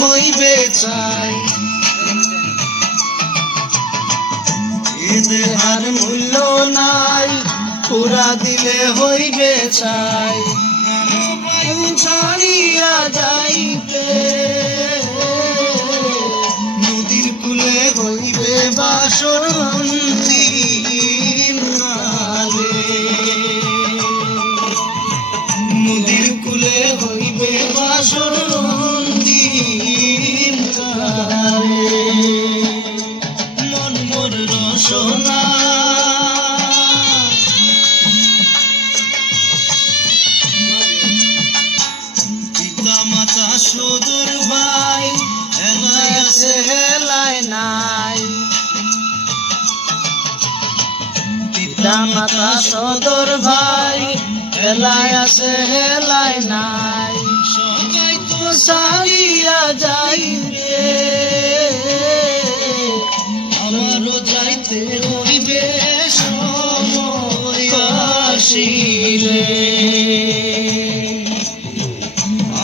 হইবে চাই এ দেহার মূল্য নাই পুরা দিলে হইবে চাই ছাড়িয়া যাইতে নদীর কূলে হইবে বাসর নদীর কূলে হইবে বাসর মন মোর রসনা পিতা মাতা সুদূর ভাই হেলায় আছে হেলায় নাই পিতা মাতা সদর ভাই হেলায় আছে হেলায় নাই সবাই তো সারিয়া যাইবে আমারও যাইতে হইবে সময় আসিলে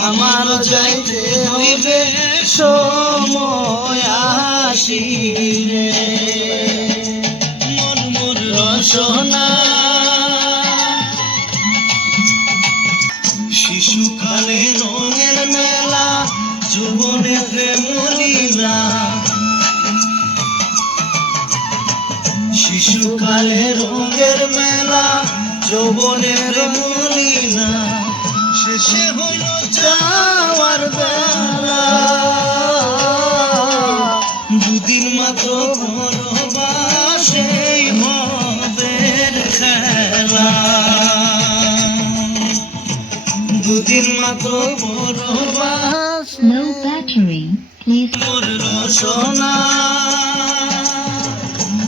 আমারও যাইতে হইবে সময় আসিলে মন মোর রসনা শিশুকালে রঙের মেলা যৌবনে প্রেম লীলা শিশুকালে রঙের মেলা যৌবনের লীলা শেষে হইল যাওয়ার বেলা দুদিন মাত্র ভালোবাসেই মদের খেলা দুদিন মাত্র পরবাস No battery, please. মোর রসনা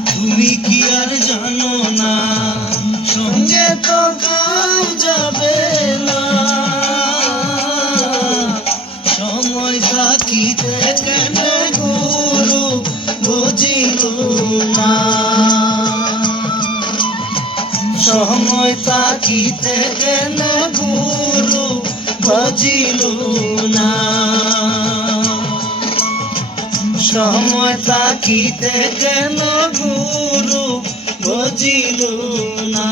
তুমি কি আর জানো না সঙ্গে তো কাউ যাবে না সময় থাকিতে কেন গুরু বুঝিল না সময় থাকিতে কেন গুরু বুঝিল না সময় থাকিতে কেন গুরু বুঝিল না।